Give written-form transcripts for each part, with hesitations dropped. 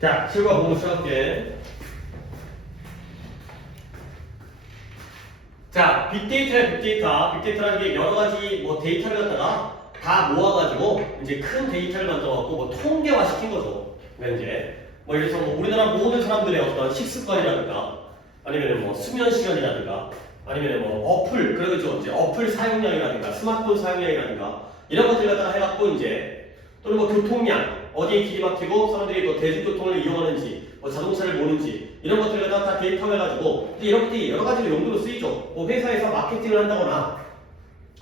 자, 실과 공부 시작할게. 자, 빅데이터야, 빅데이터. 빅데이터라는 게 여러 가지 뭐 데이터를 갖다가 다 모아가지고 이제 큰 데이터를 만들어갖고 뭐 통계화 시킨 거죠. 그러니까 이제 뭐 예를 들어서 뭐 우리나라 모든 사람들의 어떤 식습관이라든가 아니면 뭐 수면 시간이라든가 아니면 뭐 어플, 그러겠죠. 이제 어플 사용량이라든가 스마트폰 사용량이라든가 이런 것들 갖다가 해갖고 이제 또는 뭐 교통량, 어디에 길이 막히고 사람들이 뭐 대중교통을 이용하는지 뭐 자동차를 모는지 이런 것들을 갖다가 다 데이터해가지고 이런 것들이 여러 가지로 용도로 쓰이죠. 뭐 회사에서 마케팅을 한다거나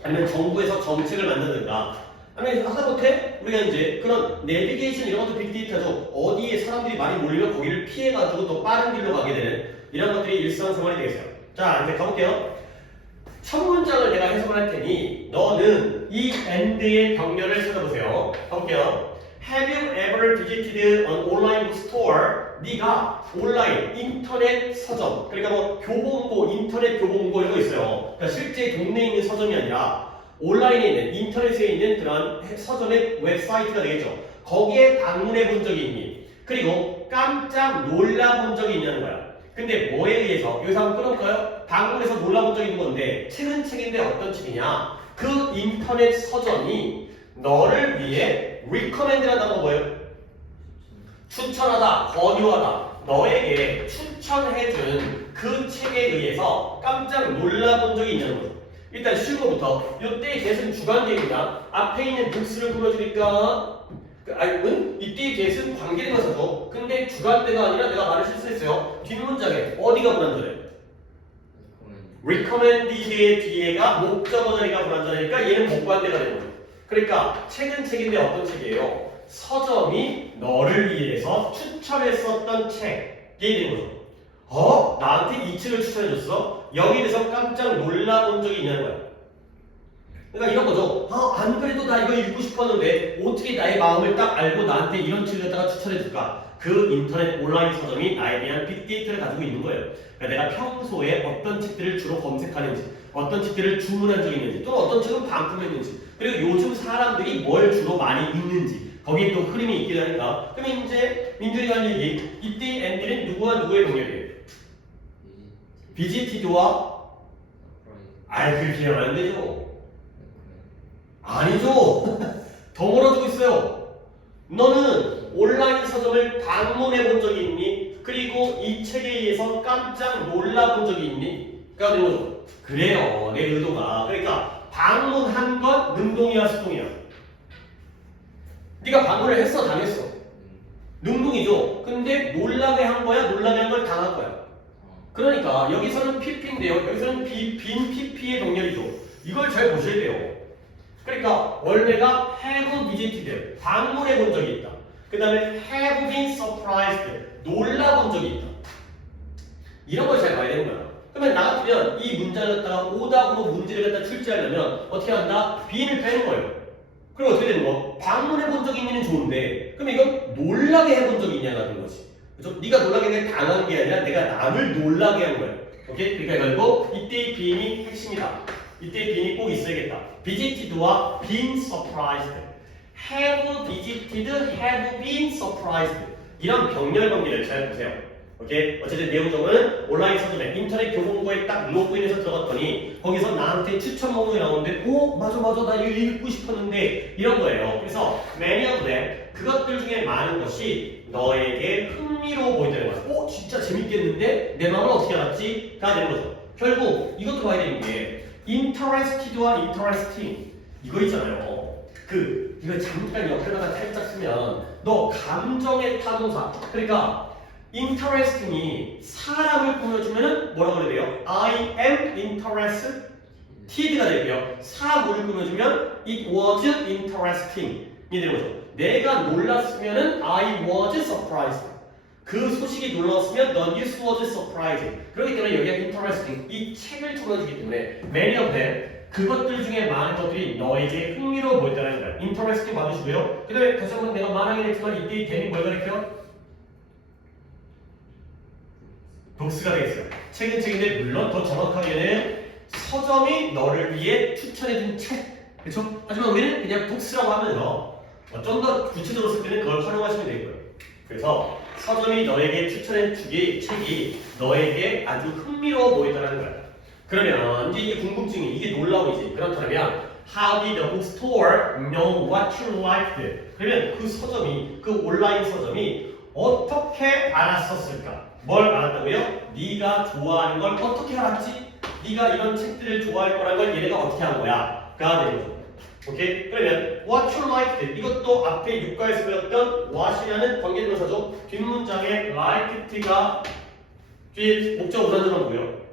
아니면 정부에서 정책을 만든다든가 아니면 하다못해 우리가 이제 그런 내비게이션 이런 것도 빅데이터죠. 어디에 사람들이 많이 몰리면 거기를 피해가지고 더 빠른 길로 가게 되는 이런 것들이 일상생활이 되겠어요. 자, 이제 가볼게요. 첫 문장을 내가 해석을 할 테니 너는 이 and의 병렬을 찾아보세요. 가볼게요. Have you ever visited an online bookstore? 네가 온라인 인터넷 서점, 그러니까 뭐 교보문고, 인터넷 교보문고 이런 거 있어요. 그러니까 실제 동네에 있는 서점이 아니라 온라인에 있는 인터넷에 있는 그런 서점의 웹사이트가 되겠죠. 거기에 방문해 본 적이 있니? 그리고 깜짝 놀라 본 적이 있냐는 거야. 근데 뭐에 의해서? 여기서 한번 끊어볼까요? 방문해서 놀라본 적이 있는 건데 책은 책인데 어떤 책이냐? 그 인터넷 서점이 너를 위해 recommend라는 단어가 뭐예요? 추천하다, 권유하다, 너에게 추천해준 그 책에 의해서 깜짝 놀라본 적이 있냐는 거죠. 일단 쉬운 것부터 이때의 get은 주관계입니다. 앞에 있는 book스를 불러주니까 아니면 이때의 get은 관계대명사죠. 근데 주관대가 아니라 내가 말을 실수했어요. 뒷문장에 어디가 불완전해? recommend의 뒤에가 목적어 자리가 불완전하니까 얘는 목관대가 되는 거죠. 그러니까 책은 책인데 어떤 책이에요? 서점이 너를 위해서 추천했었던 책이 되는 거죠. 나한테 이 책을 추천해줬어? 여기에 대해서 깜짝 놀라본 적이 있냐는 거야. 그러니까 이런 거죠. 안 그래도 나 이거 읽고 싶었는데 어떻게 나의 마음을 딱 알고 나한테 이런 책을 갖다가 추천해줄까? 그 인터넷 온라인 서점이 나에 대한 빅데이터를 가지고 있는 거예요. 그러니까 내가 평소에 어떤 책들을 주로 검색하는지, 어떤 책들을 주문한 적이 있는지, 또는 어떤 책은 반품했는지, 그리고 요즘 사람들이 뭘 주로 많이 읽는지, 거기에 또 흐름이 있게 되니까. 그러면 이제 민준이가 한 얘기, 이때 and는 누구와 누구의 병렬이에요? visited와 그렇게 하면 안 되죠. 아니죠. 더 멀어지고 있어요. 너는 온라인 서점을 방문해 본 적이 있니? 그리고 이 책에 의해서 깜짝 놀라 본 적이 있니? 가 되는 거죠. 그래요. 내 의도가. 그러니까 방문한 건 능동이야, 수동이야? 네가 방문을 했어, 당했어? 능동이죠. 근데 놀라게 한 거야, 놀라게 한 걸 당한 거야. 그러니까 여기서는 PP인데요. 여기서는 빈 PP의 병렬이죠. 이걸 잘 보셔야 돼요. 그러니까 원래가 have visited, 방문해 본 적이 있다. 그 다음에 have been surprised, 놀라 본 적이 있다. 이런 걸 잘 봐야 되는 거야. 그러면 나 같으면 이 문장을 갖다가 오답으로 문제를 갖다 출제하려면 어떻게 한다? be인을 빼는 거예요. 그럼 어떻게 되는 거? 방문해 본 적이 있는 좋은데 그럼 이건 놀라게 해본 적이 있냐라는 거지. 그래서 네가 놀라게 당한 게 아니라 내가 남을 놀라게 한 거야. 오케이? 그러니까 결국 이때의 be인이 핵심이다. 이때의 be인이 꼭 있어야겠다. visited와 been surprised. have visited, have been surprised. 이런 병렬 관계를 잘 보세요. 오케이? 어쨌든 내용적으로는 온라인 서점에 인터넷 교보문고에 딱 로그인해서 들어갔더니 거기서 나한테 추천 목록이 나오는데 맞아 나 이거 읽고 싶었는데 이런 거예요. 그래서 many of them, 그것들 중에 많은 것이 너에게 흥미로워 보인다는 거야. 진짜 재밌겠는데 내 마음을 어떻게 알았지? 가 되는 거죠. 결국 이것도 봐야 되는 게 interested와 interesting 이거 있잖아요. 이거 잠깐 옆에다가 살짝 쓰면 너 감정의 타동사, 그러니까 interesting이 사람을 꾸며주면은 뭐라고 그래야 돼요? I am interested가 되고요. 사물을 꾸며주면 it was interesting 이 되는 거죠. 내가 놀랐으면은 I was surprised. 그 소식이 놀라웠으면 the news was surprising. 그렇기 때문에 여기가 interesting, 이 책을 적어주기 때문에 many of them, 그것들 중에 많은 것들이 너에게 흥미로워 보였다는 거야. interesting 봐주시고요. 그 다음에 다시 한번 내가 말하긴 했지만 이때 대는 뭘 가리켜? 독스가 되겠어요. 책은 책인데 물론 더 정확하게는 서점이 너를 위해 추천해준 책. 그렇죠? 하지만 우리는 그냥 독스라고 하면서 좀 더 구체적으로 쓸 때는 그걸 활용하시면 되고요. 그래서 서점이 너에게 추천해주기 책이 너에게 아주 흥미로워 보인다는 거야. 그러면 이제 이게 궁금증이 이게 놀라움이지. 그렇다면 How did the bookstore know what you liked? 그러면 그 서점이 그 온라인 서점이 어떻게 알았었을까? 뭘 알았다고요? 네가 좋아하는 걸 어떻게 알았지? 네가 이런 책들을 좋아할 거라는 걸 얘네가 어떻게 한 거야? 가 되는 거죠. 오케이? 그러면 what you liked 이것도 앞에 육가에서 배웠던 what이라는 관계대명사죠. 뒷문장에 liked가 뒤에 목적 우선으로 뭐고요?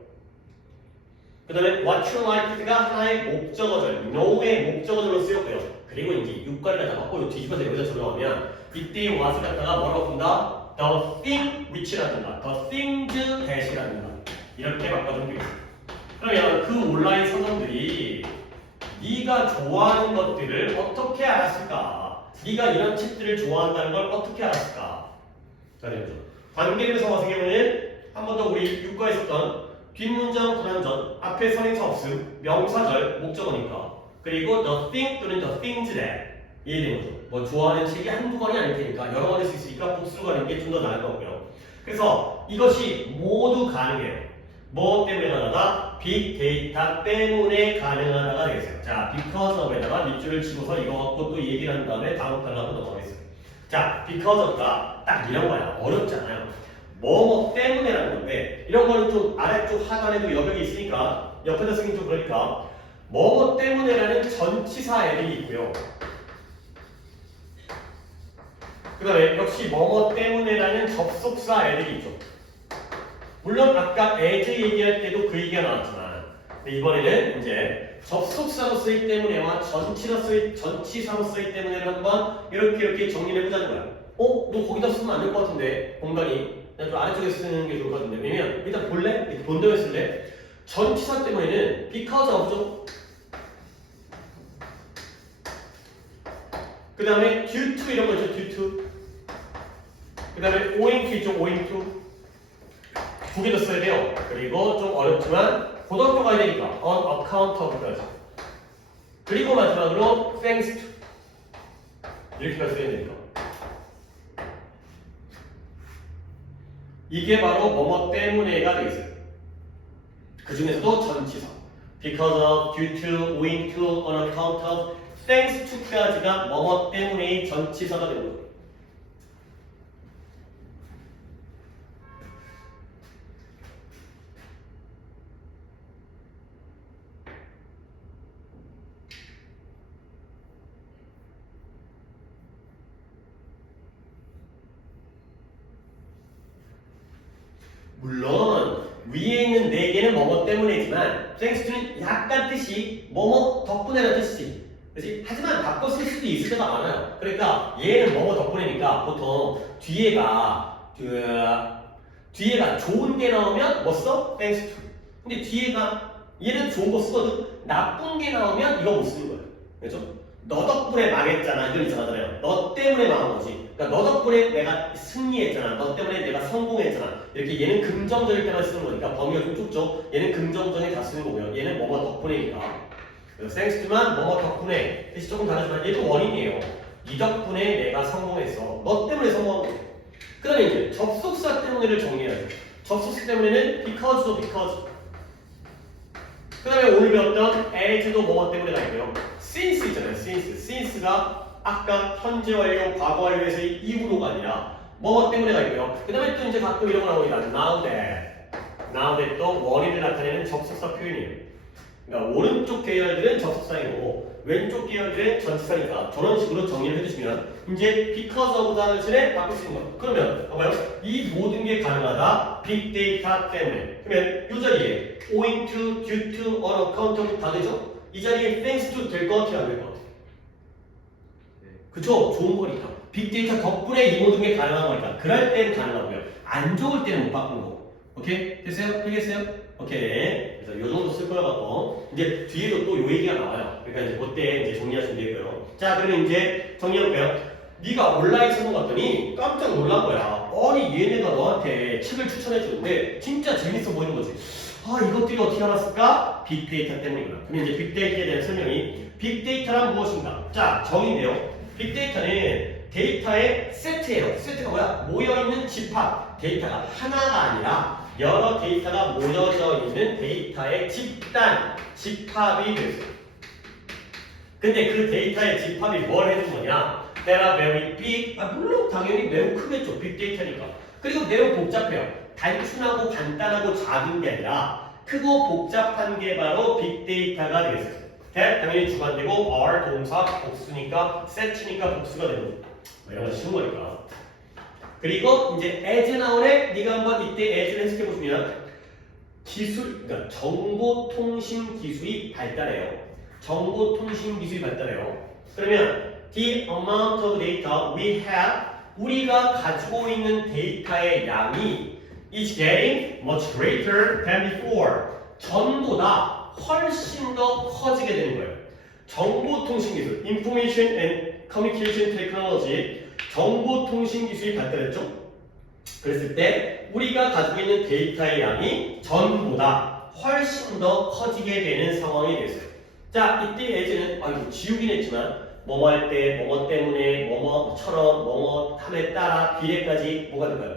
그 다음에 what you liked가 하나의 목적어절, know의 목적어절로 쓰였고요. 그리고 이제 육가를 갖다가 요 뒤집어서 여기다 적용하면 이때 what을 갖다가 뭐라고 본다? the thing which라든가 the things that이라든가 이렇게 바꿔주면 되겠습니다. 그러면 그 온라인 서점들이 네가 좋아하는 것들을 어떻게 알았을까? 네가 이런 책들을 좋아한다는 걸 어떻게 알았을까? 자, 되죠. 관계대명사 같은 경우에는 한 번 더 우리 육과에 있었던 뒷문장 불완전, 앞에 선행사 없음, 명사절, 목적어니까. 그리고 the thing 또는 the things that 이해되는 거죠. 뭐 좋아하는 책이 한두 권이 아닐 테니까 여러 권일 수 있으니까 복수로 가는 게 좀 더 나을 거고요. 그래서 이것이 모두 가능해요. 뭐 때문에 가능하다? 빅데이터 때문에 가능하다가 되겠어요. 자, because of에다가 밑줄을 치고서 이거 갖고 또 얘기를 한 다음에 다음 단락으로 넘어가겠어요. 자, because of가 딱 이런 거야. 어렵잖아요. 뭐뭐 때문에라는 건데 이런 거는 좀 아래쪽 하단에도 여백이 있으니까 옆에다 쓰긴 좀 그러니까 뭐뭐 때문에라는 전치사 애들이 있고요. 그 다음에 역시 뭐뭐 때문에라는 접속사 애들이 있죠. 물론 아까 as 얘기할 때도 그 얘기가 나왔지만 이번에는 이제 접속사로 쓰기 때문에와 전치사로 쓰기 때문에를 한번 이렇게 정리를 해보자는 거야. 너 거기다 쓰면 안 될 것 같은데 공간이 난 좀 아래쪽에 쓰는 게 좋을 것 같은데 왜냐면 일단 볼래? 이렇게 본 다음에 쓸래? 전치사 때문에는 because of죠. 그 다음에 due to 이런 거 있죠. due to 그 다음에 owing to 있죠. owing to 두 개 더 써야 돼요. 그리고 좀 어렵지만 고등학교 가야 되니까 on account of까지. 그리고 마지막으로 thanks to 이렇게까지 써야 되니까. 이게 바로 뭐뭐 때문에가 되겠어요. 그 중에서도 전치사. because of, due to, owing to, on account of, thanks to까지가 뭐뭐 때문에의 전치사가 되는 거예요. 물론 위에 있는 4개는 뭐뭐 때문이지만 thanks to는 약간 뜻이 뭐뭐 덕분에라는 뜻이지. 그렇지? 하지만 바꿔 쓸 수도 있을 때가 많아요. 그러니까 얘는 뭐뭐 덕분이니까 보통 뒤에가 좋은 게 나오면 뭐 써? thanks to. 근데 뒤에가 얘는 좋은 거 쓰거든. 나쁜 게 나오면 이거 못 쓰는 거예요. 그렇죠? 너 덕분에 망했잖아. 이런 이상하잖아요. 너 때문에 망한 거지. 그러니까 너 덕분에 내가 승리했잖아. 너 때문에 내가 성공했잖아. 이렇게 얘는 긍정적일 때만 쓰는 거니까 범위가 좀 좁죠. 얘는 긍정적에 다 쓰는 거고요. 얘는 뭐뭐 덕분에니까. 그래서 thanks to만 뭐뭐 덕분에 뜻이 조금 다르지만 얘도 원인이에요. 이 덕분에 내가 성공했어. 너 때문에 성공한 거예요. 그 다음에 이제 접속사 때문에를 정리해야죠. 접속사 때문에는 because도 because. 그 다음에 오늘 배웠던 as도 뭐뭐 때문에가 있고요. since 있잖아요. since가 아까 현재 완료, 과거 완료에서의 이후로가 아니라 뭐뭐 때문에가 있고요. 그 다음에 또 이제 가끔 이런 거 나옵니다. now that도 원인을 나타내는 접속사 표현이에요. 그러니까 오른쪽 계열들은 접속사인 거고 왼쪽 계열들은 전치사니까 저런 식으로 정리를 해주시면 이제 because of 단어를 바꿀 수 있는 거. 그러면 봐봐요. 이 모든 게 가능하다. 빅데이터 때문에. 그러면 이 자리에 owing to, due to, on account of 다 되죠? 이 자리에 thanks to 될 것 같아요? 안 될 것 같아요? 그쵸? 좋은 거니까. 빅데이터 덕분에 이 모든 게 가능한 거니까. 그럴 땐 가능하고요. 안 좋을 때는 못 바꾸는 거고. 오케이? 됐어요? 되겠어요? 오케이. 그래서 요 정도 쓸 거라 갖고 이제 뒤에도 또 요 얘기가 나와요. 그러니까 이제 그때 이제 정리하시면 되고요. 자, 그러면 이제 정리해볼게요. 네가 온라인 서점 갔더니 깜짝 놀란 거야. 아니 얘네가 너한테 책을 추천해 주는데 진짜 재밌어 보이는 거지. 아, 이것들이 어떻게 알았을까? 빅데이터 때문이구나. 그럼 이제 빅데이터에 대한 설명이 빅데이터란 무엇인가? 자, 정의인데요. 빅데이터는 데이터의 세트예요. 세트가 뭐야? 모여있는 집합. 데이터가 하나가 아니라 여러 데이터가 모여져 있는 데이터의 집단, 집합이 됐어요. 근데 그 데이터의 집합이 뭘 해준 거냐? That are very big. 물론 당연히 매우 크겠죠. 빅데이터니까. 그리고 매우 복잡해요. 단순하고 간단하고 작은 게 아니라 크고 복잡한 게 바로 빅데이터가 되겠어요. that 당연히 주관되고 are 동사 복수니까 set니까 복수가 되는 거. 이런 거 쉬운 거니까. 그리고 이제 as 나오네. 네가 한번 이때 as를 해석해 보시면 기술, 그러니까 정보통신 기술이 발달해요. 정보통신 기술이 발달해요. 그러면 the amount of data we have, 우리가 가지고 있는 데이터의 양이 is getting much greater than before. 전보다 훨씬 더 커지게 되는 거예요. 정보통신 기술, information and communication technology, 정보통신 기술이 발달했죠. 그랬을 때 우리가 가지고 있는 데이터의 양이 전보다 훨씬 더 커지게 되는 상황이 됐어요. 자, 이때 예제는 아이고 지우긴 했지만 뭐뭐 할 때, 뭐뭐 때문에, 뭐뭐처럼, 뭐뭐 함에 따라 비례까지 뭐가 될까요?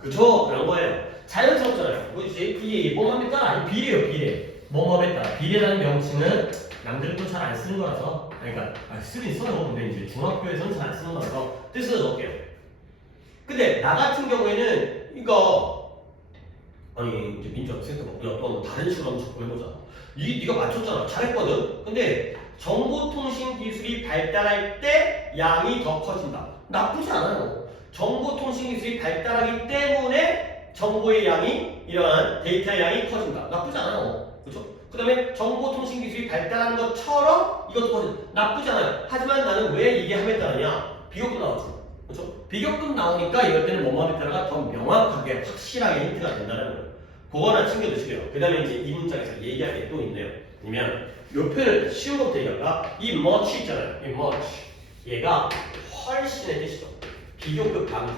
그쵸? 그런 거예요. 자연스럽잖아요. 뭐지? 이게 뭐뭐함에 따라 아니 비례요, 비례. 뭐뭐함에 따라. 비례라는 명칭은 남들도 잘 안 쓰는 거라서 그러니까 쓰긴 써요. 근데 이제 중학교에서는 잘 안 쓰는 거라서 뜻을 넣을게요. 근데 나 같은 경우에는 이거 아니 이제 민주학 센터가 야, 또 다른 식으로 한번 접근해 보자. 네가 맞췄잖아. 잘했거든. 근데 정보통신 기술이 발달할 때 양이 더 커진다. 나쁘지 않아요. 정보통신 기술이 발달하기 때문에 정보의 양이 이러한 데이터의 양이 커진다. 나쁘지 않아요. 그렇죠? 그 다음에 정보통신 기술이 발달하는 것처럼 이것도 커진다. 나쁘지 않아요. 하지만 나는 왜 이게 함에 따르냐? 비교급 나왔죠. 그렇죠? 비교급 나오니까 이럴 때는 뭐뭐함에 따라가 더 명확하게 확실하게 힌트가 된다는 거예요. 그거 하나 챙겨두시고요. 그 다음에 이제 이 문장에서 얘기할 게 또 있네요. 아니면 이 표현을 쉬운 것부터 얘기할까? 이 much 있잖아요. 이 much. 얘가 훨씬의 뜻이죠. 비교급 강조.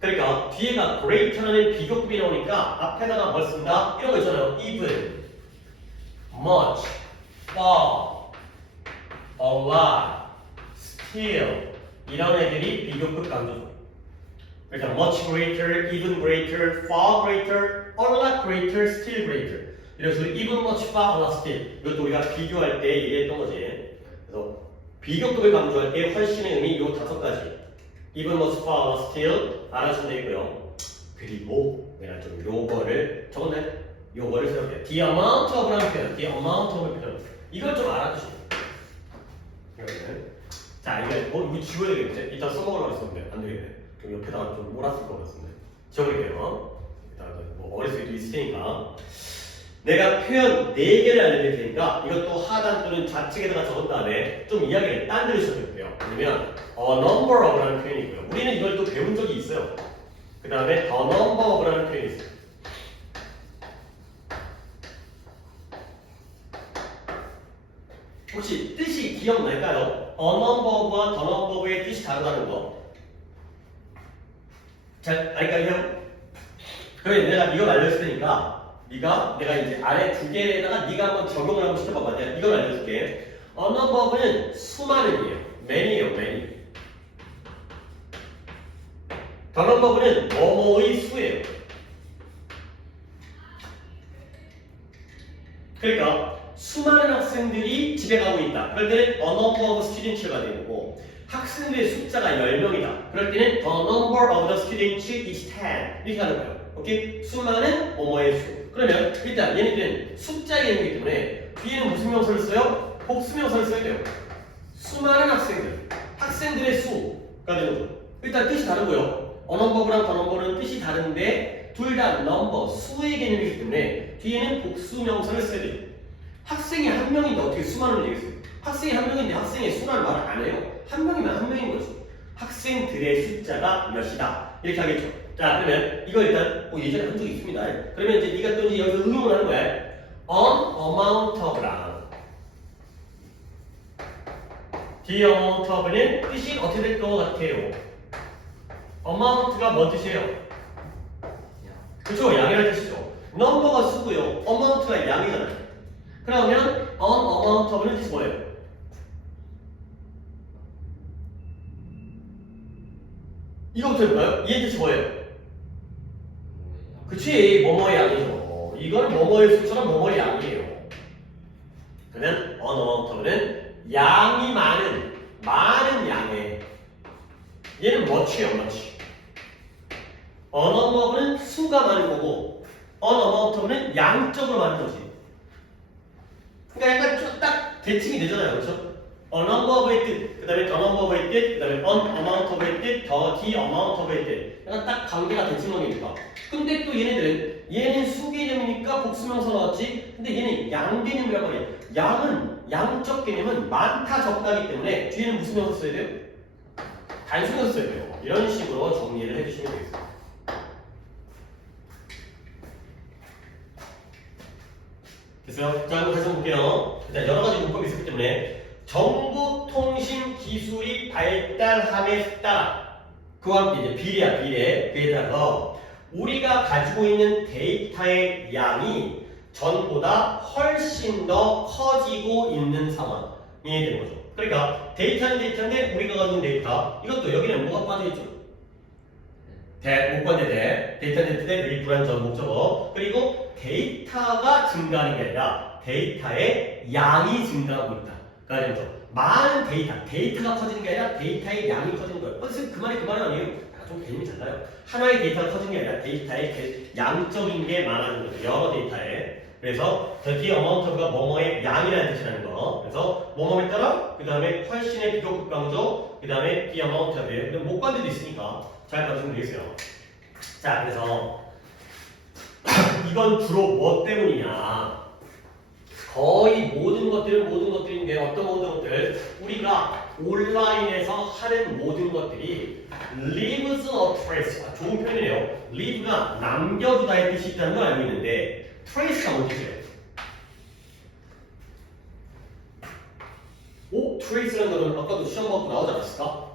그러니까 뒤에가 greater라는 비교급이 나오니까 앞에다가 뭘 쓴다? 이런 거 있잖아요. even, much, far, a lot, still 이런 애들이 비교급 강조죠. 그러니까 much greater, even greater, far greater, a lot greater, still greater. 이래서 even, much, far, a lot, still. 이것도 우리가 비교할 때 얘기했던 거지. 그래서 비교급을 강조할 때 훨씬의 의미 요 5가지. even, much, far, a lot, still 알아주면 되고요. 그리고 내가 좀 요거를 적었네. 요거를 새롭게 the amount of라는 표현, the amount of의 표현. 이걸 좀 알아두시고. 자, 이거 지워야 되겠지? 이따 써먹으라고 했었는데 안 되겠네. 그럼 옆에다가 좀 몰았을 것 같은데. 지워버릴게요. 이따가 뭐 머릿속에도 있을 테니까. 내가 표현 4개를 알려드릴 테니까 이것도 하단 또는 좌측에다가 적은 다음에 좀 이야기를 딴 데로 시작해도 돼요. 왜냐면 a number of라는 표현이 있고요. 우리는 이걸 또 배운 적이 있어요. 그 다음에 a number of라는 표현이 있어요. 혹시 뜻이 기억날까요? a number of와 the number of의 뜻이 다르다는 거. 잘 알까요? 그러면 내가 이걸 알려줄 테니까 내가 이제 아래 2개에다가 네가 한번 적용을 한번 시켜봐봐. 내가 이걸 알려줄게. a number of는 수많은이에요. many예요, many. the number of는 뭐뭐의 수예요. 그러니까 수많은 학생들이 집에 가고 있다. 그럴 때는 a number of students가 되는 거고 학생들의 숫자가 10명이다. 그럴 때는 the number of the students is 10 이렇게 하는 거예요. 오케이? 수많은 뭐뭐의 수. 그러면 일단 얘네들은 숫자 개념이기 때문에 뒤에는 무슨 명사를 써요? 복수명사를 써야 돼요. 수많은 학생들의 수가 되는 거죠. 일단 뜻이 다르고요. a number랑 the number는 뜻이 다른데 둘 다 number, 수의 개념이기 때문에 뒤에는 복수명사를 써야 돼요. 학생이 한 명인데 어떻게 수많은 얘기했어요? 학생이 한 명인데 학생의 수라는 말을 안 해요. 한 명이면 한 명인 거지. 학생들의 숫자가 몇이다. 이렇게 하겠죠. 자, 그러면 이거 일단 예전에 한 적이 있습니다. 그러면 이제 네가 또 이제 여기서 응용을 하는 거야. an amount of랑 the amount of는 뜻이 어떻게 될 것 같아요? amount가 뭔 뜻이에요? 그쵸? 양이라는 뜻이죠. number가 수고요. amount가 양이잖아요. 그러면 unamountof는 뜻이 뭐예요? 이거부터 해볼까요? 얘 뜻이 뭐예요? 그치, 뭐뭐의 양이죠. 이건 뭐뭐의 수처럼 뭐뭐의 양이에요. 그러면 unamountof는 양이 많은 양의 얘는 much예요, much. unamountof는 수가 많은 거고 unamountof는 양적으로 많은 거지. 그러니까 약간 딱 대칭이 되잖아요, 그렇죠? a number of의 뜻, 그 다음에 the number of의 뜻, 그 다음에 an amount of의 뜻, the amount of의 뜻. 약간 딱 관계가 대칭형이니까. 근데 또 얘는 수개념이니까 복수명사 나왔지. 근데 얘는 양개념이란 말이야. 양적 개념은 많다 적다기 때문에 뒤에는 무슨 명사 써야 돼요? 단수명사 써야 돼요. 이런 식으로 정리를 해주시면 되겠습니다. 됐어요? 자, 한번 다시 볼게요. 일단 여러 가지 문법이 있었기 때문에 정보통신 기술이 발달함에 따라 그와 함께 이제 비례. 그에 따라서 우리가 가지고 있는 데이터의 양이 전보다 훨씬 더 커지고 있는 상황이 되는 거죠. 그러니까 데이터는 데이터인데 우리가 가지고 있는 데이터 이것도 여기는 뭐가 빠져있죠? 목관대 데이터는 여기 불안전 목적어 그리고 데이터가 증가하는 게 아니라 데이터의 양이 증가하고 있다. 그러니까 많은 데이터가 커지는 게 아니라 데이터의 양이 커지는 거예요. 어쨌든 그 말이 아니에요. 좀 개념이 달라요. 하나의 데이터가 커지는 게 아니라 데이터의 양적인 게 많아지는 거죠. 여러 데이터에. 그래서 the amount of가 뭐뭐의 양이라는 뜻이라는 거. 그래서 뭐뭐에 따라 그 다음에 훨씬의 비교급 강조 그 다음에 the amount of에 그다음 목관대도 있으니까 잘 봐주면 되겠어요. 자, 그래서 이건 주로 뭐 때문이냐? 거의 모든 것들인데 어떤 모든 것들 우리가 온라인에서 하는 모든 것들이 leaves a trace. 좋은 표현이네요. leave가 남겨두다의 뜻이 있다는 걸 알고 있는데 trace가 뭔 뜻이에요? trace라는 거는 아까도 시험 받고 나오지 않았을까?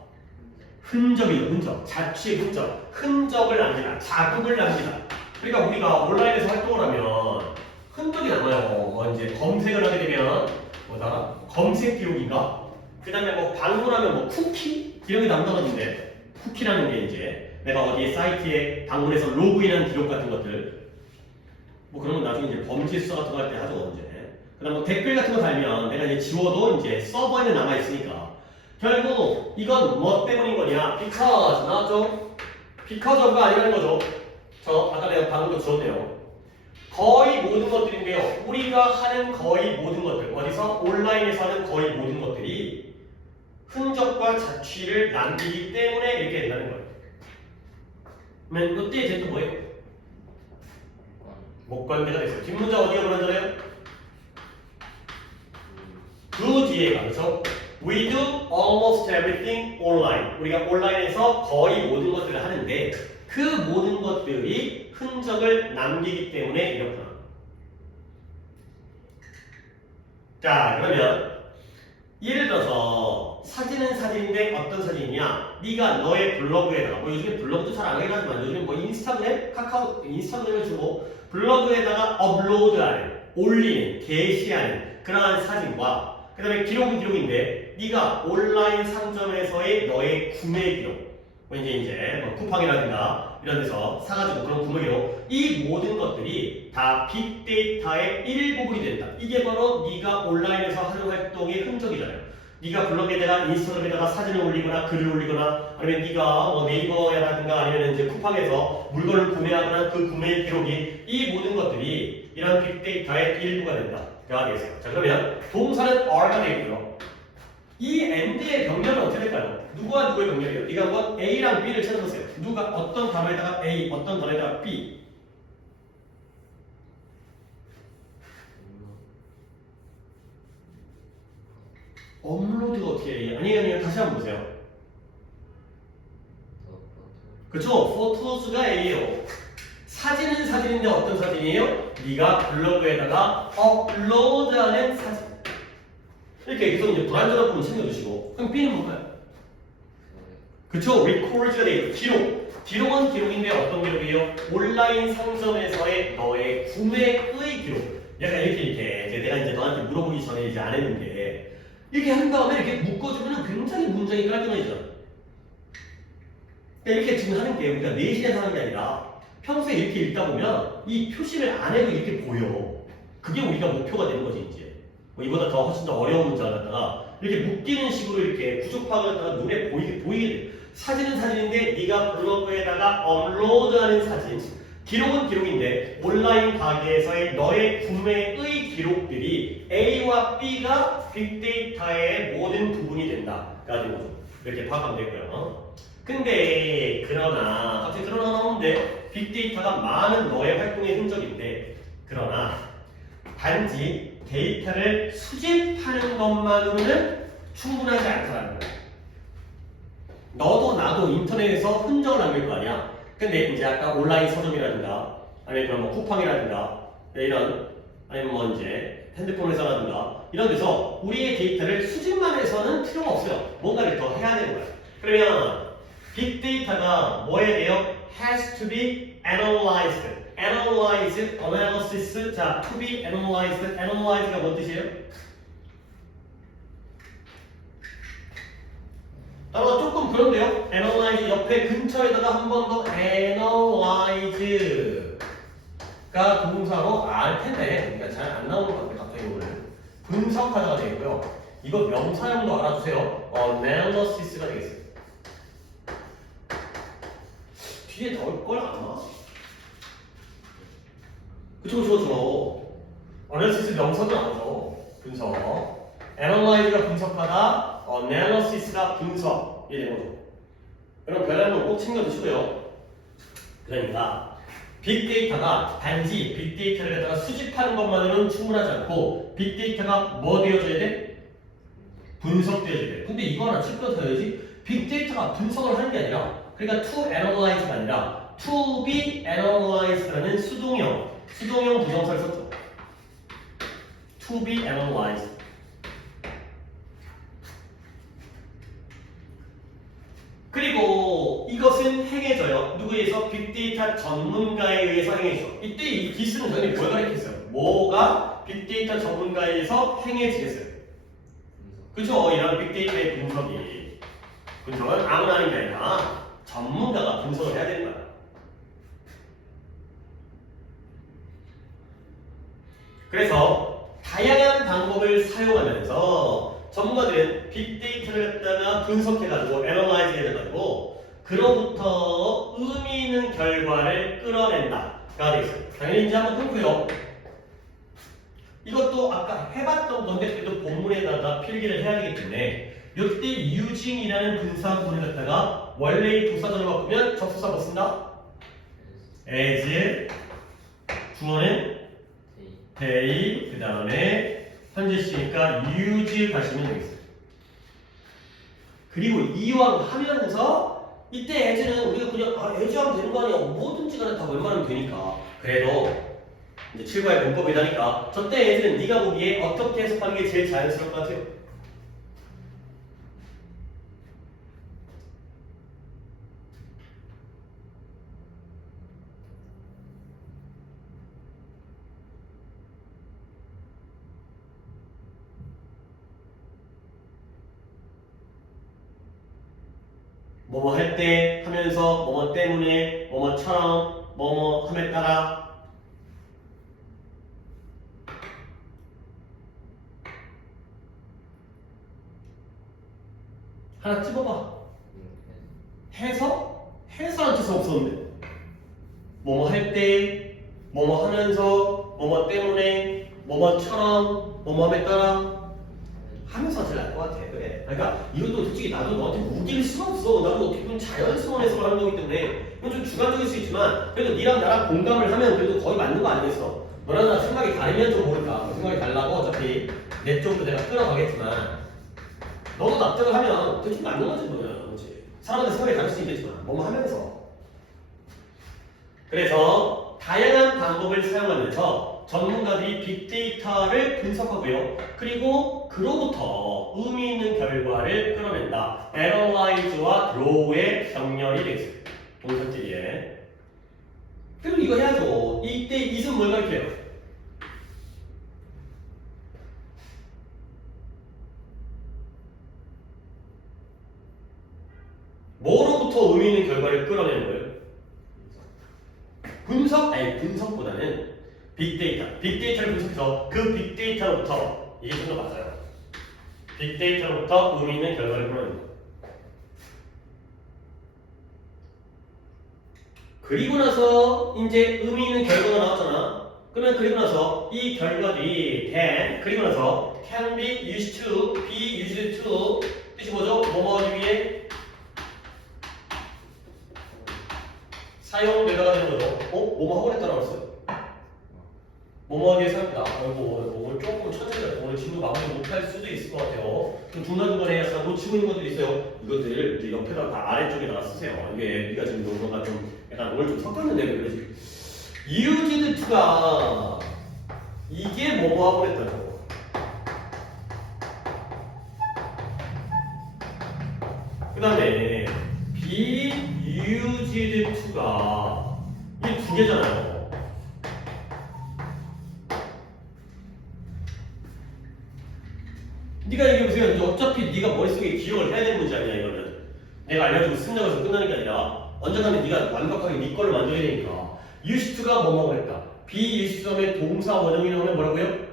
흔적, 자취의 흔적을 남기다, 자국을 남기다. 그러니까 우리가 온라인에서 활동을 하면 흔적이 남아요. 이제 검색을 하게 되면 뭐다? 검색 기록인가? 그 다음에 뭐 방문하면 뭐 쿠키? 이런 게 남겨놨는데 쿠키라는 게 이제 내가 어디에 사이트에 방문해서 로그인한 기록 같은 것들 뭐 그런 건 나중에 이제 범죄 수사 같은 거 할 때 하죠 이제. 그다음 뭐 댓글 같은 거 달면 내가 이제 지워도 이제 서버에는 남아 있으니까 결국 이건 뭐 때문인 거냐? because 나왔죠? because of가 아니라는 거죠. 저 아까 내가 방금도 지웠네요. 거의 모든 것들인데요. 우리가 하는 거의 모든 것들 어디서 온라인에서 하는 거의 모든 것들이 흔적과 자취를 남기기 때문에 이렇게 된다는 거예요. 그러면 이때 이제 또 뭐예요? 목관대가 됐어요. 뒷문자 어디가 불안전해요? 그 뒤에가 그렇죠? We do almost everything online. 우리가 온라인에서 거의 모든 것들을 하는데 그 모든 것들이 흔적을 남기기 때문에 이렇구나. 자, 그러면 예를 들어서 사진은 사진인데 어떤 사진이냐? 네가 너의 블로그에다가 뭐 요즘에 블로그도 잘 안 하긴 하지만 요즘에 뭐 인스타그램, 카카오 인스타그램을 주고 블로그에다가 업로드하는, 올리는, 게시하는 그러한 사진과 그 다음에 기록은 기록인데 네가 온라인 상점에서의 너의 구매 기록 뭐 이제 뭐 쿠팡이라든가 이런 데서 사가지고 그런 구매 기록 이 모든 것들이 다 빅데이터의 일부분이 된다. 이게 바로 네가 온라인에서 하는 활동의 흔적이잖아요. 네가 블로그에다가 인스타그램에다가 사진을 올리거나 글을 올리거나 아니면 네가 뭐 네이버라든가 아니면 이제 쿠팡에서 물건을 구매하거나 그 구매 기록이 이 모든 것들이 이런 빅데이터의 일부가 된다. 되겠어요. 자, 그러면 동사는 are가 되고요. 이 and의 병렬은 어떻게 될까요? 누구와 누구의 병렬이에요? 네가 한번 A랑 B를 찾아보세요. 누가 어떤 단어에다가 A, 어떤 단어에다가 B. 업로드가 어떻게 해요? 아니요. 다시 한번 보세요. 그쵸? photos가 A예요. 사진은 사진인데 어떤 사진이에요? 네가 블로그에다가 업로드하는 사진. 이렇게 계속 이제 불안전한 부분 챙겨주시고. 그럼 B는 뭔가요? 그쵸? records가 되겠죠. 기록은 기록인데 어떤 기록이에요? 온라인 상점에서의 너의 구매의 기록. 약간 이렇게 내가 이제 너한테 물어보기 전에 이제 안 했는데 이렇게 한 다음에 이렇게 묶어주면 굉장히 문장이 깔끔해져. 이렇게 지금 하는 게 우리가 내신에서 하는 게 아니라 평소에 이렇게 읽다 보면 이 표시를 안 해도 이렇게 보여. 그게 우리가 목표가 되는 거지 이제. 뭐 이보다 더 훨씬 더 어려운 문장을 갖다가 이렇게 묶이는 식으로 이렇게 구조 파악을 갖다가 눈에 보이게 돼. 사진은 사진인데 네가 블로그에다가 업로드하는 사진. 기록은 기록인데 온라인 가게에서의 너의 구매의 기록들이 A와 B가 빅데이터의 모든 부분이 된다. 라는 거죠. 이렇게 파악하면 되고요. 근데 그러나 갑자기 그러나 나오는데 빅데이터가 많은 너의 활동의 흔적인데 그러나 단지 데이터를 수집하는 것만으로는 충분하지 않다는 거야. 너도 나도 인터넷에서 흔적을 남길 거 아니야. 근데 이제 아까 온라인 서점이라든가 아니면 그런 뭐 쿠팡이라든가 이런 아니면 뭐 이제 핸드폰 회사라든가 이런 데서 우리의 데이터를 수집만 해서는 필요가 없어요. 뭔가를 더 해야 되는 거야. 그러면 빅데이터가 뭐 해야 돼요? has to be analyzed. analyze, analysis. 자, to be analyzed. analyze가 뭔 뜻이에요? 따로 조금 그런데요. analyze 옆에 근처에다가 한 번 더 analyze가 동사로 알 텐데 그러니까 잘 안 나오는 것 같아요. 갑자기 오늘 분석하다가 되고요. 이거 명사형도 알아두세요. analysis가 되겠어요. 뒤에 나올 걸 아마. 그쵸. analysis 명사도 나오죠. 분석. analyze가 분석하다. analysis가 분석. 이게 되는 거죠. 그럼 별다른 꼭 챙겨 두시고요. 그러니까 빅데이터가 단지 빅데이터를 갖다가 수집하는 것만으로는 충분하지 않고 빅데이터가 뭐 되어줘야 돼? 분석되어야 돼. 근데 이거 하나 짚어줘야지. 빅데이터가 분석을 하는 게 아니라 그러니까 to analyze가 아니라 to be analyzed라는 수동형 부정사를 썼죠. to be analyzed. 그리고 이것은 행해져요. 누구에 의해서? 빅데이터 전문가에 의해서 행해져. 이때 이 기스는 저희는 뭘 가리켰어요? 뭐가 빅데이터 전문가에 의해서 행해지겠어요? 그죠? 이런 빅데이터의 분석은 아무나 하는 게 아니라 전문가가 분석을 해야 되는 거야. 그래서 다양한 방법을 사용하면서 전문가들은 빅데이터를 갖다가 분석해가지고 애널라이즈 해가지고 그로부터 의미 있는 결과를 끌어낸다가 되겠습니다. 당연히 이제 한번 끊고요. 이것도 아까 해봤던 건데 그래도 본문에다가 필기를 해야 되기 때문에 이때 using이라는 분사구문을 갖다가 원래의 부사절로 바꾸면 접수사 뭐 쓴다? as 주어는 they 그 다음에 현재 시니까 use 가시면 되겠어요. 그리고 이왕 하면서 이때 as는 우리가 그냥 as 하면 되는 거 아니야. 뭐든지 간에 다 웬만하면 되니까. 그래도 이제 7과의 문법이라니까 저때 as는 네가 보기에 어떻게 해석하는 게 제일 자연스러울 것 같아요? 뭐뭐 할 때 하면서 뭐뭐 때문에 뭐뭐처럼 뭐뭐 함에 따라 하나 찍어봐. 해서라는 뜻은 없었는데 뭐뭐 할 때 뭐뭐 하면서 뭐뭐 때문에 뭐뭐처럼 뭐뭐 함에 따라 하면서 제일 나을 것 같아. 그래. 그러니까 이것도 솔직히 나도 너한테 우길 수는 없어. 나도 어떻게 보면 자연스러운 해석을 하는 거기 때문에 이건 좀 주관적일 수 있지만 그래도 니랑 나랑 공감을 하면 그래도 거의 맞는 거 아니겠어? 너랑 나랑 생각이 다르면 좀 모를까. 생각이 달라고 어차피 내 쪽으로 내가 끌어가겠지만 너도 납득을 하면 대충 맞는 거지 뭐야. 그렇지. 사람들 생각이 다를 수 있겠지만 뭐뭐 하면서 그래서 다양한 방법을 사용하면서 전문가들이 빅데이터를 분석하고요. 그리고 그로부터 의미 있는 결과를 끌어낸다. analyze와 draw의 병렬이 되겠습니다. 동사끼리에. 그리고 이거 해야죠. 이때 it은 뭘 가리켜요? 더 의미 있는 결과를 끌어내는 거예요? 분석? 아니 분석보다는 빅데이터. 빅데이터를 분석해서 그 빅데이터로부터 이게 좀 더 맞아요. 빅데이터로부터 의미 있는 결과를 끌어내는 거예요. 그리고 나서 이제 의미 있는 결과가 나왔잖아. 그러면 그리고 나서 이 결과들이 그리고 나서 can be used to, be used to 뜻이 뭐죠? 뭐뭐하기 위해 사용되다가 되는 거죠. 뭐뭐 하고 그랬다라고 했어요. 뭐뭐 하기에 사용되다. 오늘 조금 천천히 오늘 진도 마무리 못할 수도 있을 것 같아요. 좀 중간중간에 약간 놓치고 있는 것들이 있어요. 이것들 이제 옆에다 다 아래쪽에다가 쓰세요. 이게 네가 지금 뭔가 좀 약간 오늘 좀 섞였는데 왜 그러지? used to가 이게 뭐뭐 하고 그랬다는 거. 그 다음에 be used to가 이 두 개잖아요. 네가 이게 보세요. 어차피 네가 머릿속에 기억을 해야 되는 문제 아니야 이거는. 내가 알려주고 쓴다고 해서 끝나는 게 아니라 언젠가는 네가 완벽하게 네 걸로 만들어야 되니까. used to가 뭐뭐 했다. be used to의 동사 원형이 나오면 뭐라고요?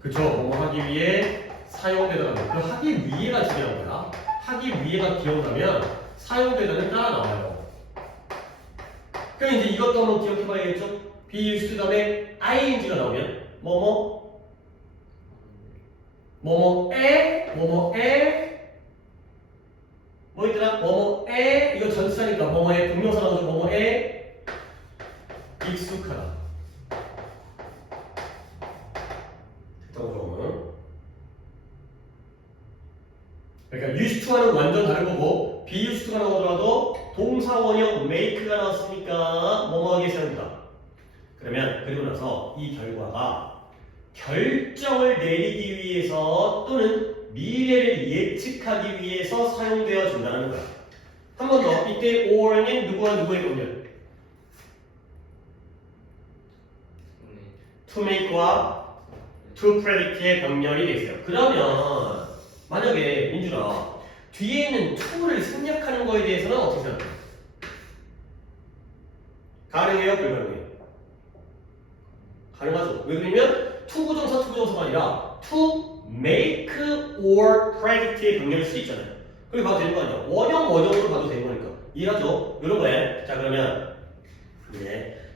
그쵸. 뭐뭐 하기 위해 사용되다가 그 하기 위해가 중요한 거야. 하기 위해가 기억나면 사용되다는 따라 나와요. 그럼 이제 이것도 한번 기억해봐야겠죠? be used 다음에 ing가 나오면 뭐뭐에 뭐 있더라? 뭐뭐에 이거 전치사니까 뭐뭐에 동명사 나오죠? 뭐뭐에 익숙하다. 됐다고. 그러니까 used to와는 완전 다른 거고 be used to가 나오더라도 동사 원형 make가 나왔으니까 뭐뭐하게 사용된다. 그러면 그리고 나서 이 결과가 결정을 내리기 위해서 또는 미래를 예측하기 위해서 사용되어 준다는 거야. 한 번 더. 이때 or는 누구와 누구의 병렬? to make와 to predict의 병렬이 되어 있어요. 그러면 만약에 민준아 뒤에 있는 to를 생략하는 거에 대해서는 어떻게 생각해? 가능해요? 불가능해요? 가능하죠. 왜 그러냐면 to 부정사가 아니라 to make or predict의 병렬일 수 있잖아요. 그렇게 봐도 되는 거 아니야? 원형으로 봐도 되는 거니까. 이해하죠? 이런 거에. 자 그러면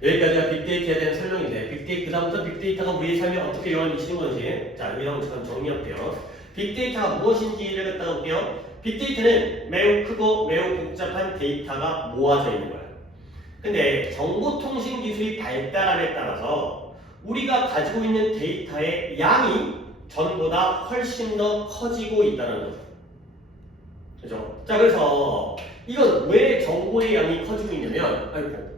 여기까지가 빅데이터에 대한 설명인데 그 다음부터 빅데이터가 우리의 삶에 어떻게 영향을 미치는 건지 자 이런 것처럼 정리할게요. 빅데이터가 무엇인지를 갖다가 볼게요. 빅데이터는 매우 크고 매우 복잡한 데이터가 모아져 있는 거예요. 근데 정보통신 기술이 발달함에 따라서 우리가 가지고 있는 데이터의 양이 전보다 훨씬 더 커지고 있다는 거죠. 그죠? 자, 그래서 이건 왜 정보의 양이 커지고 있냐면, 잠깐만. 아니구나.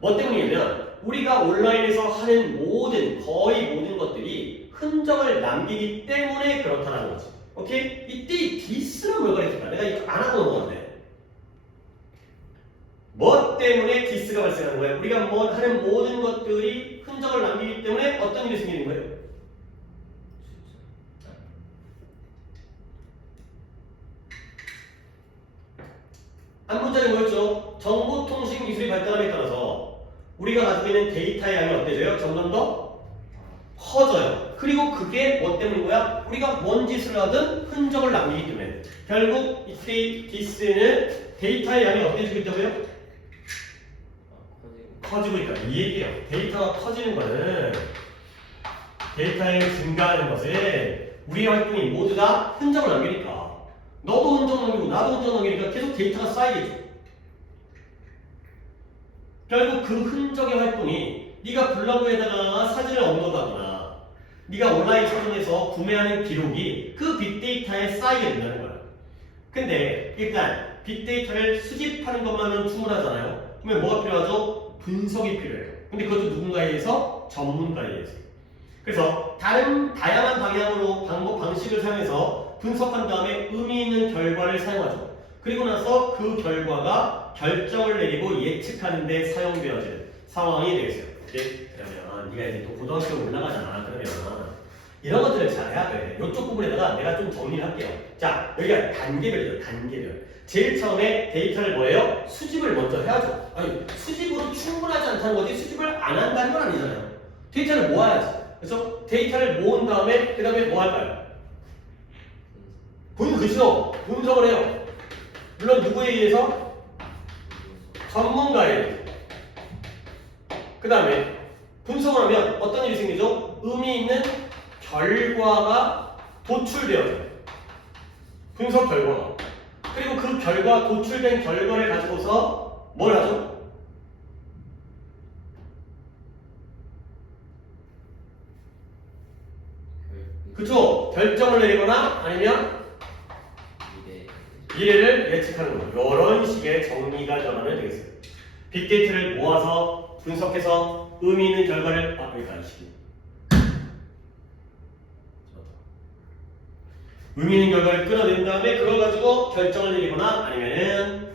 뭐 때문이냐면, 우리가 온라인에서 하는 거의 모든 것들이 흔적을 남기기 때문에 그렇다는 거지. 오케이? 이때 디스는 뭘 가르칠까? 내가 이거 안 하고 넘어갔네. 뭐 때문에 디스가 발생하는 거예요? 우리가 하는 모든 것들이 흔적을 남기기 때문에 어떤 일이 생기는 거예요? 한 문장이 뭐였죠? 정보통신 기술이 발달함에 따라서 우리가 가지고 있는 데이터의 양이 어때져요? 점점 더 커져요. 그리고 그게 뭐 때문인 거야? 우리가 뭔 짓을 하든 흔적을 남기기 때문에 결국 이때 디스는 데이터의 양이 어때지고 있다고요? 커지고 있다. 이 얘기예요. 데이터가 커지는 거는 데이터의 증가하는 것은 우리의 활동이 모두 다 흔적을 남기니까 너도 흔적 남기고 나도 흔적 남기니까 계속 데이터가 쌓이겠죠. 결국 그 흔적의 활동이 네가 블로그에다가 사진을 업로드하거나 네가 온라인 서점에서 구매하는 기록이 그 빅데이터에 쌓이게 된다는 거야. 근데 일단 빅데이터를 수집하는 것만은 충분하잖아요. 그러면 뭐가 필요하죠? 분석이 필요해요. 근데 그것도 누군가에 의해서 전문가에 의해서. 그래서 다양한 방향으로 방식을 사용해서 분석한 다음에 의미 있는 결과를 사용하죠. 그리고 나서 그 결과가 결정을 내리고 예측하는 데 사용되어지는 상황이 되겠어요. 오케이? 그러면 네가 이제 또 고등학교에 올라가잖아. 그러면 이런 것들을 잘해야 돼. 이쪽 부분에다가 내가 좀 정리를 할게요. 자, 여기가 단계별이죠. 단계별. 제일 처음에 데이터를 뭐예요? 수집을 먼저 해야죠. 아니, 수집으로 충분하지 않다는 거지 수집을 안 한다는 건 아니잖아요. 데이터를 모아야지. 그래서 데이터를 모은 다음에 그 다음에 뭐 할까요? 그죠? 분석을 해요. 물론 누구에 의해서? 전문가에 의해서. 그 다음에 분석을 하면 어떤 일이 생기죠? 의미 있는 결과가 도출되어져요. 분석 결과가. 그리고 그 결과, 도출된 결과를 가지고서 뭘 하죠? 그쵸? 결정을 내리거나 아니면 미래를 예측하는 거예요. 이런 식의 정리가 들어가면 되겠어요. 빅데이터를 모아서 분석해서 의미 있는 결과를 여기까지 시킵니다. 의미 있는 결과를 끌어낸 다음에 그걸 가지고 결정을 내리거나 아니면은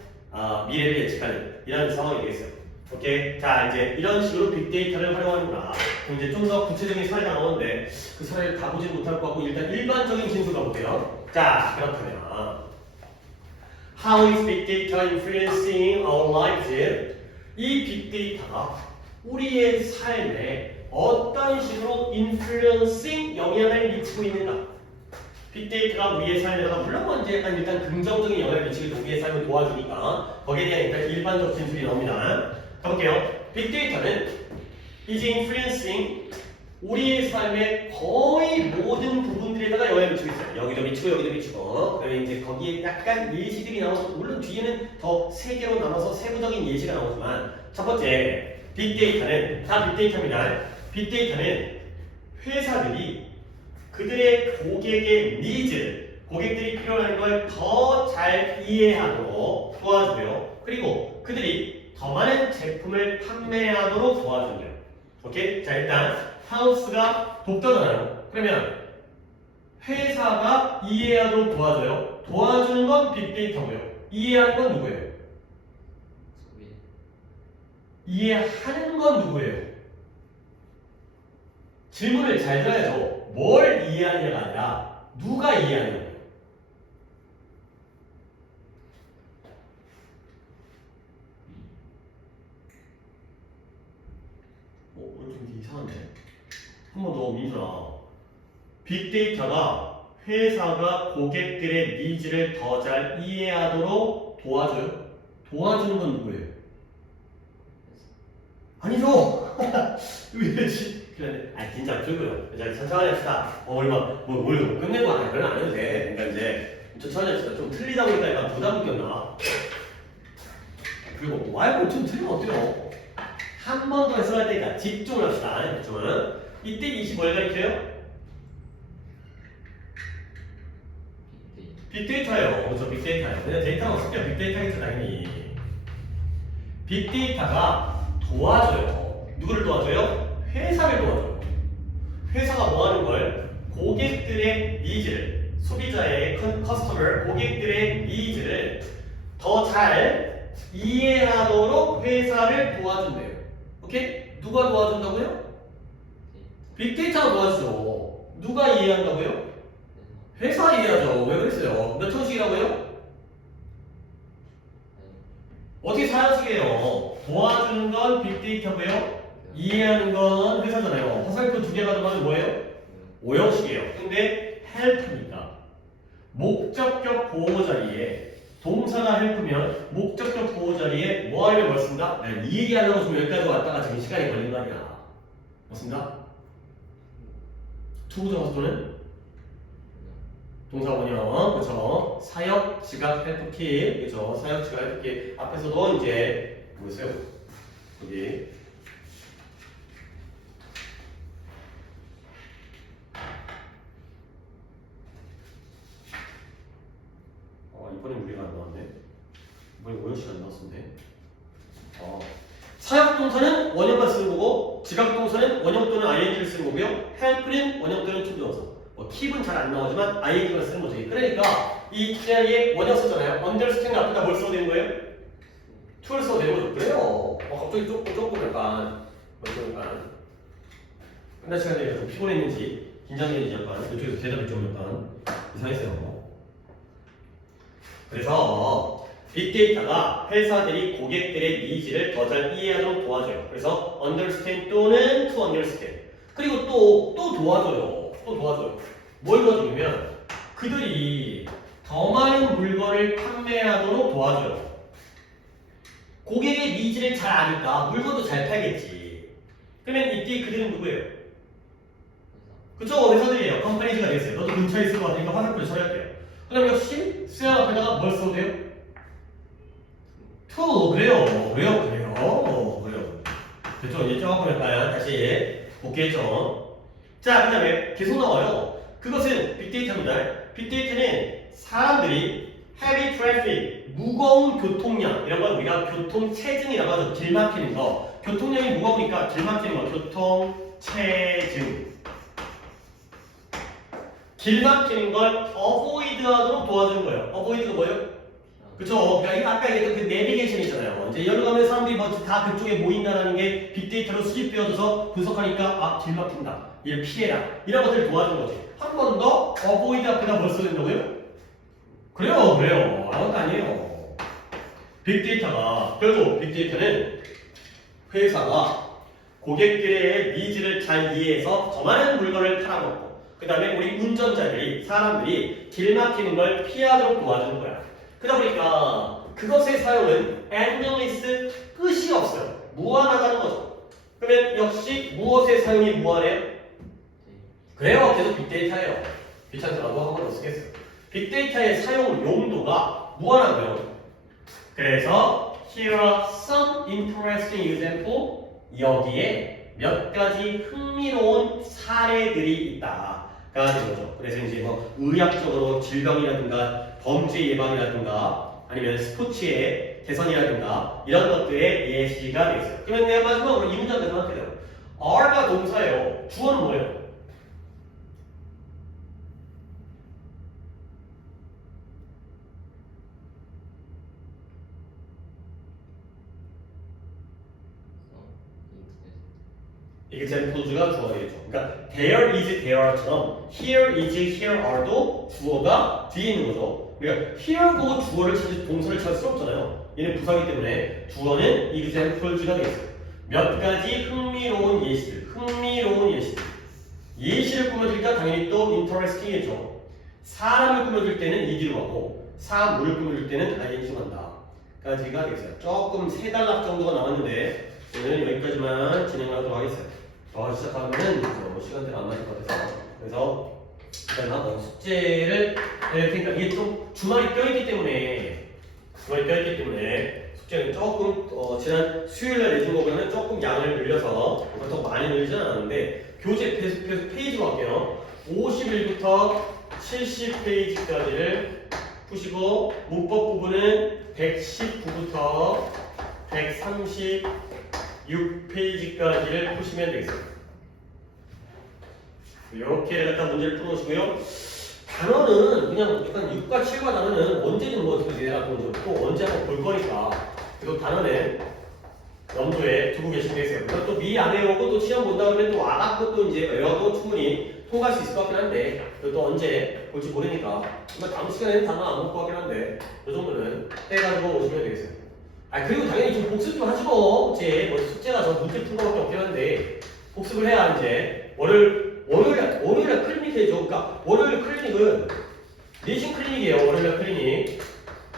미래를 예측하는 이런 상황이 되겠어요. 오케이. 자, 이제 이런 식으로 빅데이터를 활용하는구나. 그럼 이제 좀 더 구체적인 사례가 나오는데 그 사례를 다 보지는 못할 것 같고 일단 일반적인 진술 가볼게요. 자, 그렇다면 How is big data influencing our lives? 이 빅데이터가 우리의 삶에 어떤 식으로 influencing 영향을 미치고 있는가? 빅데이터가 우리의 삶에다가 물론 먼저 약간 일단 긍정적인 영향을 미치고 우리의 삶을 도와주니까 거기에 대한 일단 일반적 진술이 나옵니다. 가볼게요. 빅데이터는 is influencing 우리의 삶의 거의 모든 부분들에다가 영향을 미치고 있어요. 여기도 미치고 여기도 미치고. 그다음에 이제 거기에 약간 예시들이 나와서 물론 뒤에는 더 세 개로 나눠서 세부적인 예시가 나오지만 첫 번째 빅데이터는 다 빅데이터입니다. 빅데이터는 회사들이 그들의 고객의 니즈, 고객들이 필요한 걸 더 잘 이해하도록 도와주고요. 그리고 그들이 더 많은 제품을 판매하도록 도와준대요. 오케이? 자, 일단 하우스가 독자잖아요. 그러면 회사가 이해하도록 도와줘요. 도와주는 건 빅데이터고요. 이해하는 건 누구예요? 이해하는 건 누구예요? 질문을 잘 들어야죠. 뭘 이해하느냐가 아니라 누가 이해하느냐. 오늘 좀 이상한데? 한 번 더 민준아. 빅데이터가 회사가 고객들의 니즈를 더 잘 이해하도록 도와줘요? 도와주는 건 누구예요? 아니죠! 왜 이러지? 그래, 진짜 들고요. 자, 천천히 합시다. 얼마, 뭘 끝내고 안 해. 그건 안 해도 돼. 그러니까 이제, 천천히 합시다. 좀 틀리다 보니까 약간 부담 느꼈나? 그리고, 와이프 좀 틀리면 어때요? 한 번 더 해석할 테니까 집중을 합시다. 집중은. 이때 20 뭘 가리켜요? 빅데이터예요. 그렇죠? 빅데이터예요. 그냥 데이터가 없으니까 빅데이터겠죠, 당연히. 빅데이터가 도와줘요. 누구를 도와줘요? 회사를 도와줘요. 회사가 뭐 하는 걸? 고객들의 니즈를, 소비자의 커스터머, 고객들의 니즈를 더 잘 이해하도록 회사를 도와준대요. 오케이? 누가 도와준다고요? 빅데이터가 도와주죠. 누가 이해한다고요? 회사 이해하죠. 왜 그랬어요? 몇 형식이라고요? 어떻게 4형식이에요? 도와주는 건 빅데이터고요. 이해하는 건 회사잖아요. 화살표 두 개가 들어가면 뭐예요? 5형식이에요. 근데 help니까 목적격 보호 자리에 동사가 help면 목적격 보호 자리에 뭐 하려고 했습니다? 이 얘기하려고 좀 여기까지 왔다가 지금 시간이 걸린 거 아니야. 맞습니다? 투부정 사토는 동사 원형, 그쵸? 사역, 지각, 헬프키, 그쵸? 사역, 지각, 헬프키 앞에서도 이제 보세요. 여기 이번엔 우리가 안 나왔네. 이번에 원형식 안 나왔었네. 사역 동사는 원형만 쓰는 거고, 지각 동사는 원형 또는 ing를 쓰는 거고요. help는 원형 또는 투부정사. keep은 잘 안 나오지만 ing만 쓰는 거죠. 그러니까 이 자리에 원형 쓰잖아요. understand 앞에다 뭘 써도 되는 거예요? to를 써도 되는 거죠. 그래요. 갑자기 조금 약간 끝날 시간에 좀 피곤했는지 긴장되지 약간. 이쪽에서 대답이 좀 약간 이상했어요. 그래서 빅데이터가 회사들이 고객들의 니즈를 더 잘 이해하도록 도와줘요. 그래서 understand 또는 to understand. 그리고 또 도와줘요. 또 도와줘요. 뭘 도와주냐면 그들이 더 많은 물건을 판매하도록 도와줘요. 고객의 니즈를 잘 아니까 물건도 잘 팔겠지. 그러면 이때 그들은 누구예요? 그쵸? 회사들이에요. 컴퍼니즈가 되겠어요. 너도 근처에 있을 것 같으니까 화살표를 처리할게요. 그 다음에 역시 수영 앞에다가 뭘 써도 돼요? to. 그래요. 그쵸? 이제 조금 약간 다시 복귀했죠. 자, 그 다음에 계속 나와요. 그것은 빅데이터입니다. 빅데이터는 사람들이 heavy traffic, 무거운 교통량, 이런 걸 우리가 교통체증이라고 하죠. 길 막히는 거. 교통량이 무거우니까 길 막히는 거. 교통체증. 길 막히는 걸 avoid 하도록 도와주는 거예요. avoid가 뭐예요? 그쵸? 그러니까 아까 얘기했던 그 내비게이션 있잖아요. 이제 여러 가지 사람들이 뭐 다 그쪽에 모인다는 게 빅데이터로 수집되어져서 분석하니까 아, 길 막힌다. 이를 피해라. 이런 것들을 도와주는 거지. 한 번 더 avoid 앞에다 뭘 써야 된다고요? 그래요. 아무것도 아니에요. 빅데이터가, 결국 빅데이터는 회사가 고객들의 니즈를 잘 이해해서 더 많은 물건을 팔아먹고, 그 다음에 우리 운전자들이, 사람들이 길 막히는 걸 피하도록 도와주는 거야. 그러다 보니까 그것의 사용은 endless, 끝이 없어요. 무한하다는 거죠. 그러면 역시 무엇의 사용이 무한해요? 그래요. 계속 빅데이터예요. 귀찮더라도 한 번 더 쓰겠어요. 빅데이터의 사용 용도가 무한하고요. 그래서 here are some interesting example. 여기에 몇 가지 흥미로운 사례들이 있다가 되는 거죠. 그래서 이제 뭐 의학적으로 질병이라든가 범죄 예방이라든가 아니면 스포츠의 개선이라든가 이런 것들의 예시가 되겠어요. 그러면 내가 마지막으로 이 문장 생각해요. are가 동사예요. 주어는 뭐예요? examples가 주어가 되겠죠. 그러니까 there is, there are처럼 here is, here are도 주어가 뒤에 있는 거죠. 그러니까 here고 주어를 찾을 동사를 찾을 수 없잖아요. 얘는 부사이기 때문에 주어는 examples가 되겠어요. 몇 가지 흥미로운 예시들. 예시를 꾸며주니까 당연히 또 interesting이겠죠. 사람을 꾸며줄 때는 ed로 하고 사물을 꾸며줄 때는 ing로 한다. 까지가 되겠어요. 조금 3단락 정도가 남았는데 오늘은 여기까지만 진행하도록 하겠어요. 더 시작하면은 시간대가 안 맞을 것 같아서 그래서 일단 한번 숙제를 할 테니까 이게 좀 주말이 껴있기 때문에 숙제는 조금 지난 수요일날 내준 거보다는 조금 양을 늘려서 더 많이 늘리진 않았는데 교재 계속 페이지로 갈게요. 51부터 70페이지까지를 푸시고 문법 부분은 119부터 136페이지까지를 푸시면 되겠습니다. 이렇게 갖다 문제를 풀어주시고요. 단어는 그냥 약간 6과 7과 단어는 언제든 뭐 어떻게 내가 또 언제 한번 볼 거니까 그리고 단어는 염두에 두고 계시면 되겠어요. 그리고 또 미리 안 외우고 또 시험 본다 그러면 또 와갖고 또 이제 외워도 충분히 통과할 수 있을 것 같긴 한데 또 언제 볼지 모르니까 아마 다음 시간에는 단어 안 볼 것 같긴 한데 이 정도는 해가지고 오시면 되겠어요. 그리고 당연히 좀 복습 좀 하시고 이제 뭐 숙제가 저 문제 푼 거밖에 없긴 한데 복습을 해야 이제 월요일날 클리닉 해줘. 그러니까 월요일 클리닉은 내신 클리닉이에요. 월요일날 클리닉.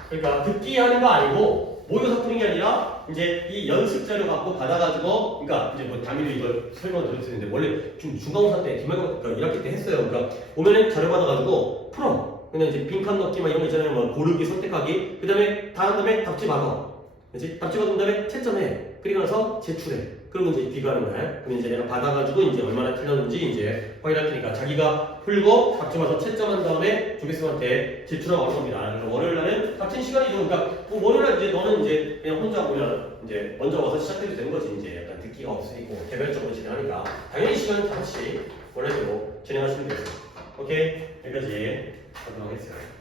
그러니까 듣기 하는 거 아니고 모여서 푸는 게 아니라 이제 이 연습 자료 갖고 받아가지고 그러니까 이제 뭐 당연히 이걸 설명 드렸었는데 원래 중간고사 때 기말고사 그러니까 1학기 때 했어요. 그러니까 오면은 자료 받아가지고 풀어. 그냥 이제 빈칸 넣기 막 이런 거 있잖아요. 뭐 고르기, 선택하기. 그다음에 다음에 답지 받아. 그렇지? 답지 받은 다음에 채점해. 그리고 나서 제출해. 그리고 이제 비교하는 거야. 그럼 이제 내가 받아가지고 이제 얼마나 틀렸는지 이제 확인할 테니까 자기가 풀고 답지 봐서 채점한 다음에 조교수한테 제출하고 할 겁니다. 그래서 월요일날은 같은 시간이죠. 그러니까 뭐 월요일날 이제 너는 이제 그냥 혼자 보면 이제 먼저 와서 시작해도 되는 거지. 이제 약간 듣기가 없으니까 개별적으로 진행하니까 당연히 시간은 5시 원래대로 진행하시면 되겠습니다. 오케이? 여기까지 하도록 하겠습니다.